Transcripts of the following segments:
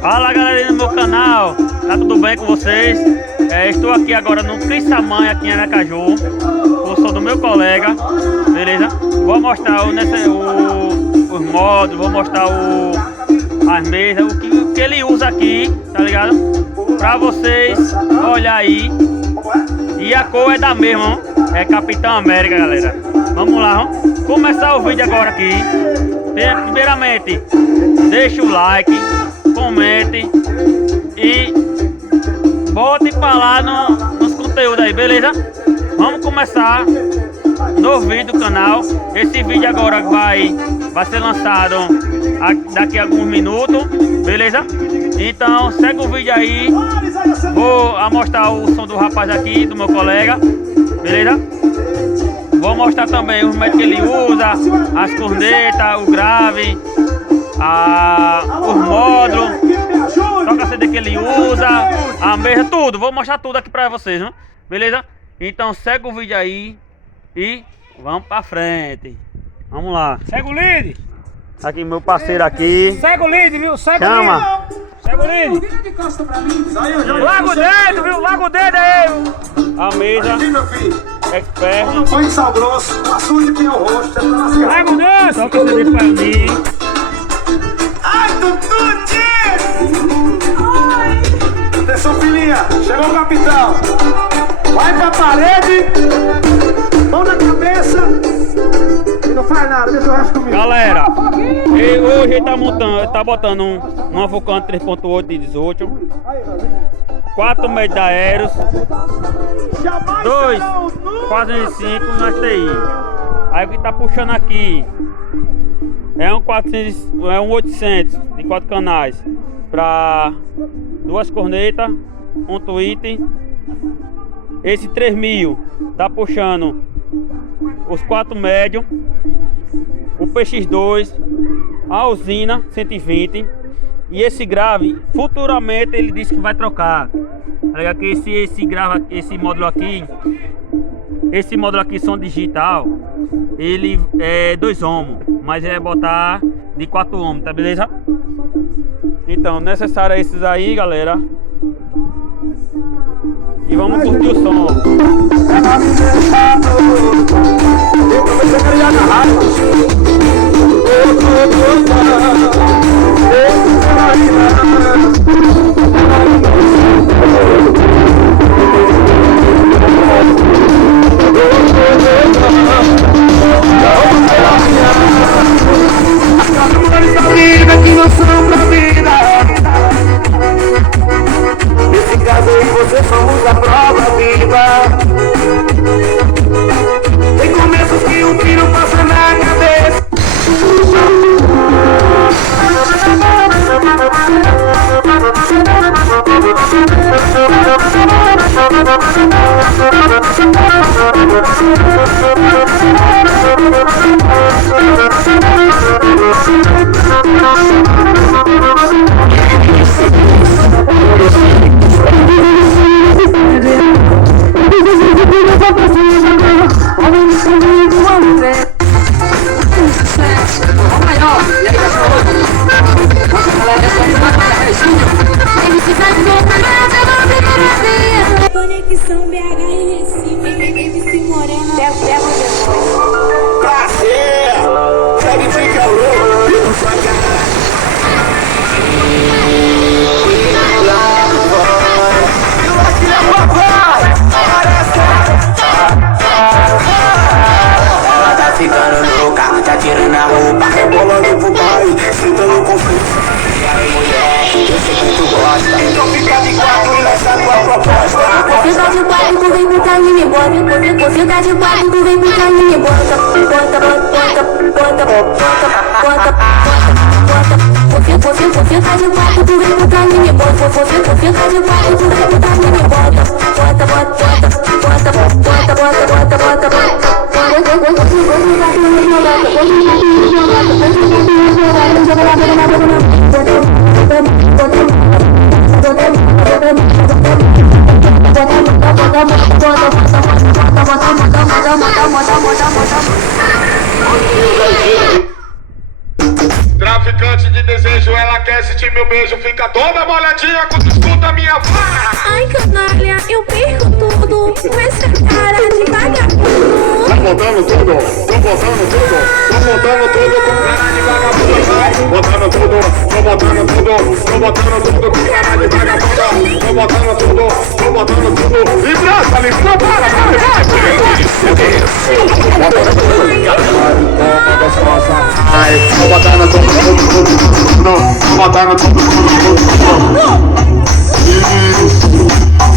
Fala galerinha do meu canal, tá tudo bem com vocês? Estou aqui agora no Crissamanha, aqui em Aracaju, com o som do meu colega, beleza? Vou mostrar os modos, vou mostrar as mesas, o que ele usa aqui, tá ligado? Pra vocês olhar aí. E a cor é da mesma, é Capitão América, galera. Vamos lá, vamos começar o vídeo agora aqui. Primeiramente, deixa o like, comente e bote pra lá nos conteúdos aí, beleza? Vamos começar no vídeo do canal. Esse vídeo agora vai ser lançado daqui a alguns minutos, beleza? Então segue o vídeo aí. Vou mostrar o som do rapaz aqui, do meu colega, beleza? Vou mostrar também os métodos que ele usa, as cornetas, o grave, os módulos, toca CD que ele usa, a mesa, tudo. Vou mostrar tudo aqui pra vocês, né? Beleza? Então segue o vídeo aí e vamos pra frente. Vamos lá. Segue o lead. Aqui meu parceiro aqui. Segue o lead, viu? Segue o Chama. lead. Segue o lead. Larga o dedo, viu? Larga o dedo aí. A mesa. Aqui, meu filho. Expert. Não põe sal grosso, açúcar de pinhão roxo, você tá lascado. Larga o dedo. Toca CD pra mim. Ai, Tututi! Atenção, filhinha. Chegou o capitão. Vai pra parede. Mão na cabeça. E não faz nada, deixa o resto comigo. Galera, hoje ele tá botando uma Vulcano 3.8 de 18, 4 metros de aéreos, 2 405 no STI. Aí o que tá puxando aqui é um 800 de 4 canais para 2 cornetas, um tweet. Esse 3000 tá puxando os 4 médios, o PX2, a usina 120 e esse grave. Futuramente ele disse que vai trocar. Que esse módulo aqui som digital, ele é 2 ohms, mas é botar de 4 ohms, tá beleza? Então necessário é esses aí, galera. E vamos curtir o som. Que não são pra vida. Nesse caso eu e você somos a prova viva. Tem começos que um tiro passa na cabeça. Conexão BH e Recife, MC Morena. Pego depois. Prazer! Segue de calor, eu sou a cara. Lá fora, eu aqui é papai. Ela tá ficando louca, tá tirando a roupa, rebolando pro pai, sentando com frio. Eu sei que tu gosta, então fica de 4 e lança tua proposta. Você tá de 4, tu vem pro caminho e bota. Você tá de 4, tu vem pro caminho e bota. Bota. Você tá de 4, tu vem pro caminho e bota. Você tá de 4, tu vem pro caminho e bota. Traficante de desejo, ela esquece de meu beijo, fica toda molhadinha quando escuta a minha voz. Ai, canalha, eu perco tudo com essa cara de vagabundo. Tá botando tudo, tô botando tudo, tô botando tudo com cara de vagabundo. Botando tudo, tô botando tudo, tô botando tudo com cara de vagabundo. Tô botando tudo, tô botando tudo. E braça, ali, não para, vai. Botando tudo, ai, tô botando tudo, tô botando tudo.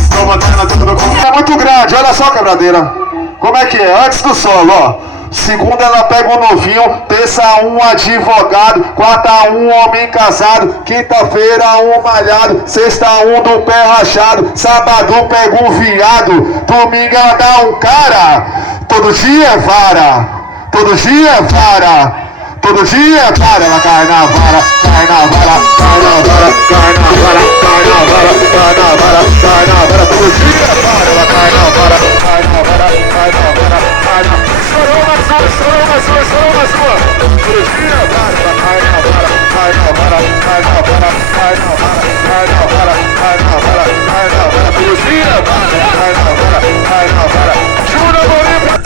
Tô botando tudo. É muito grande, olha só, quebradeira. Como é que é? Antes do solo, ó. Segunda ela pega um novinho, terça um advogado, quarta um homem casado, quinta-feira um malhado, sexta um do pé rachado, sábado pega um viado, domingo ela dá um cara, todo dia é vara, todo dia é vara, todo dia é vara, ela cai na vara, cai na vara, cai na vara, cai na vara, cai na vara, cai na vara, cai na vara, todo dia é vara, ela cai na vara, cai na vara, cai na vara, cai na vara. Estourou na sua, estourou na sua, estourou na sua. Turistinha, vai, cai na vara, cai na vara, cai na vara, cai na vara, cai na vara, cai na vara, cai na vara. Turistinha, vai, cai na vara, cai na vara. Jura, Bolívar.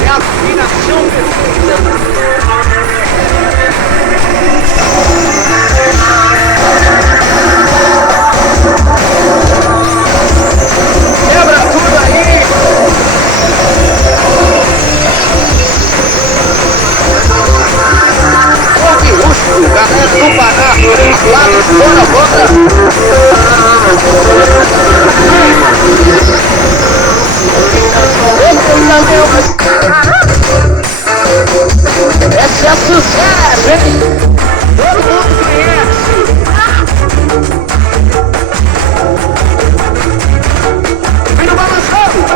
É a afinação perfeita. Quebra tudo aí! Corre rústico, galera do Pará, lado fora, bota! Esse é sucesso, hein? Todo mundo conhece!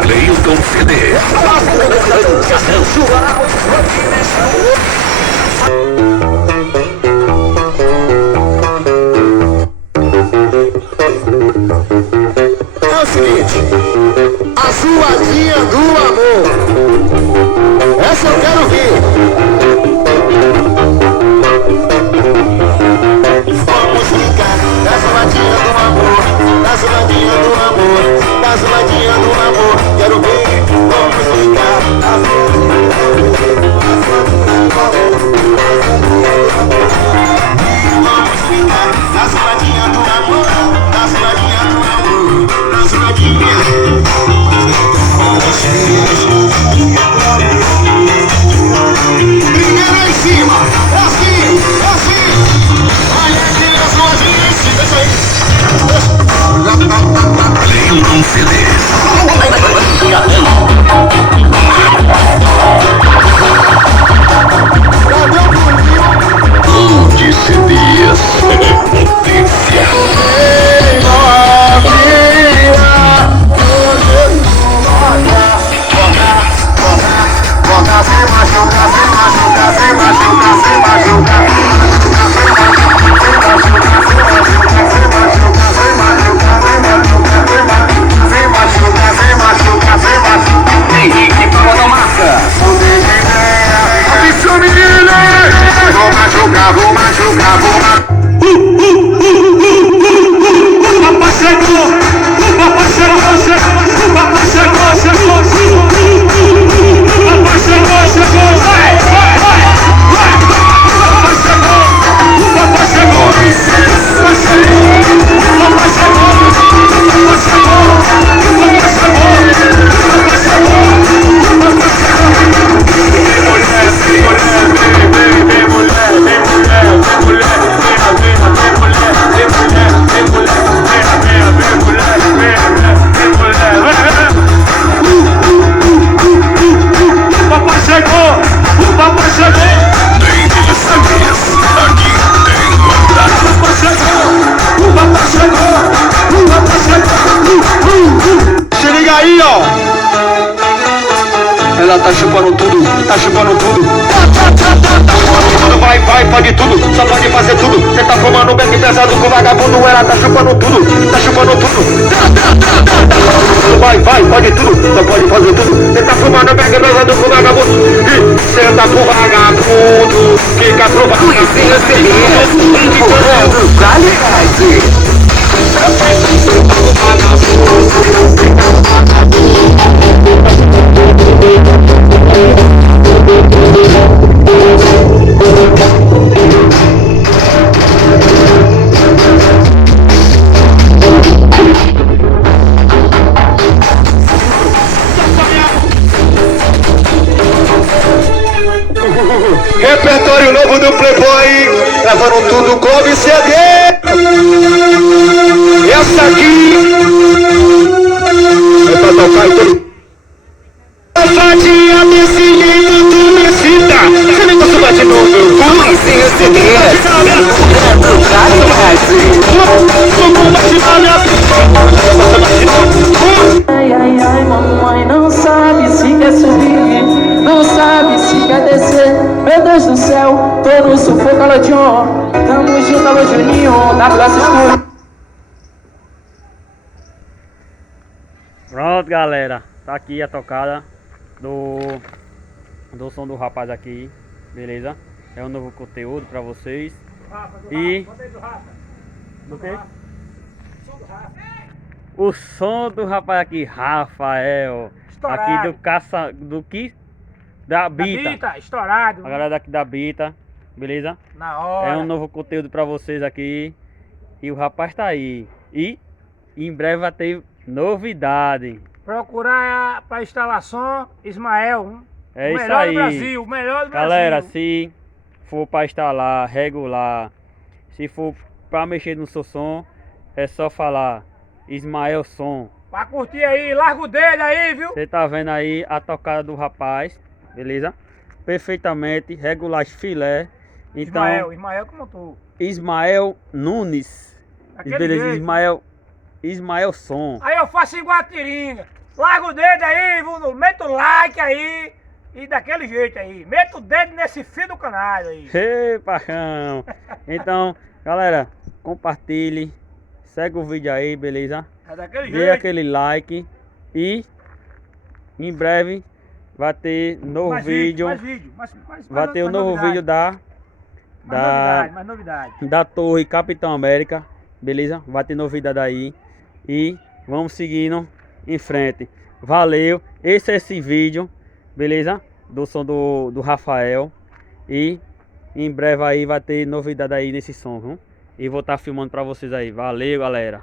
Leilton CD. É o seguinte, a zoadinha do amor. Essa eu quero ver. Vamos brincar da zoadinha do amor, da zoadinha do amor, da zoadinha do amor. Quero ver, vamos brincar da zoadinha do amor. Vamos brincar da zoadinha do amor, da zoadinha do amor, da zoadinha. Primeiro em cima, assim, assim. Olha aqui as zoadinhas, deixa aí. Leilton CD. Onde CDs potência. Ei, novinha, boca, se machuca, se machuca, se machuca, se machuca. Henrique Pronomassa. Atenção, meninas! Vou machucar, vou machucar, vou machucar. O papai chegou! O papai chegou, chegou! O papai chegou, chegou! O papai chegou, chegou! Vai, vai, vai! Vai! O papai chegou! O papai chegou! O papai chegou! O papai chegou! O papai chegou! O papai chegou! Ela tá chupando tudo, tá chupando tudo. Vai, vai, pode tudo, só pode fazer tudo. Cê tá fumando bem pesado com vagabundo. Ela tá chupando tudo, tá chupando tudo. Vai, vai, pode tudo, só pode fazer tudo. Cê tá fumando bem pesado com vagabundo. repertório novo do Playboy, gravando tudo como CD. Essa aqui é pra tocar em todo. Safadinha desse jeito tu me excita. Você nem gosta de novo, eu vou. Ai, ai, ai, mamãe não sabe se quer subir, não sabe se quer descer. Meu Deus do céu, tô no sufoco, alô John. Tamo junto, alô Juninho, da classe escura. Pronto, galera. Tá aqui a tocada do som do rapaz aqui. Beleza? É um novo conteúdo pra vocês. E... do quê? O som do rapaz aqui, Rafael. Estourado. Aqui do caça... do que? Da Bita. Bita, estourado. A galera daqui da Bita. Beleza? Na hora. É um novo conteúdo pra vocês aqui. E o rapaz tá aí. E em breve vai ter novidade. Procurar pra instalação Ismael. É O isso melhor aí. do Brasil, o melhor do Galera, Brasil. se for para instalar, regular, se for para mexer no seu som, é só falar Ismael Som. Pra curtir aí, larga o dedo aí, viu? Você tá vendo aí a tocada do rapaz, beleza? Perfeitamente, regular filé. Então, Ismael que montou. Ismael Nunes. Daquele Beleza, jeito. Ismael Som. Aí eu faço igual a Tiringa. Larga o dedo aí, viu? Meta o like aí. E daquele jeito aí. Meta o dedo nesse fio do canal aí. Ei, paixão. Então, galera, compartilhe, segue o vídeo aí, beleza? É daquele Dê jeito. aquele like e em breve vai ter novo Mais vídeo. mais vídeo. Vai ter o novo novidade. vídeo Mais novidade. da Torre Capitão América, beleza? Vai ter novidade aí e vamos seguindo em frente. Valeu, esse é esse vídeo, beleza? Do som do Rafael e em breve aí vai ter novidade aí nesse som, viu? E vou estar filmando pra vocês aí. Valeu, galera.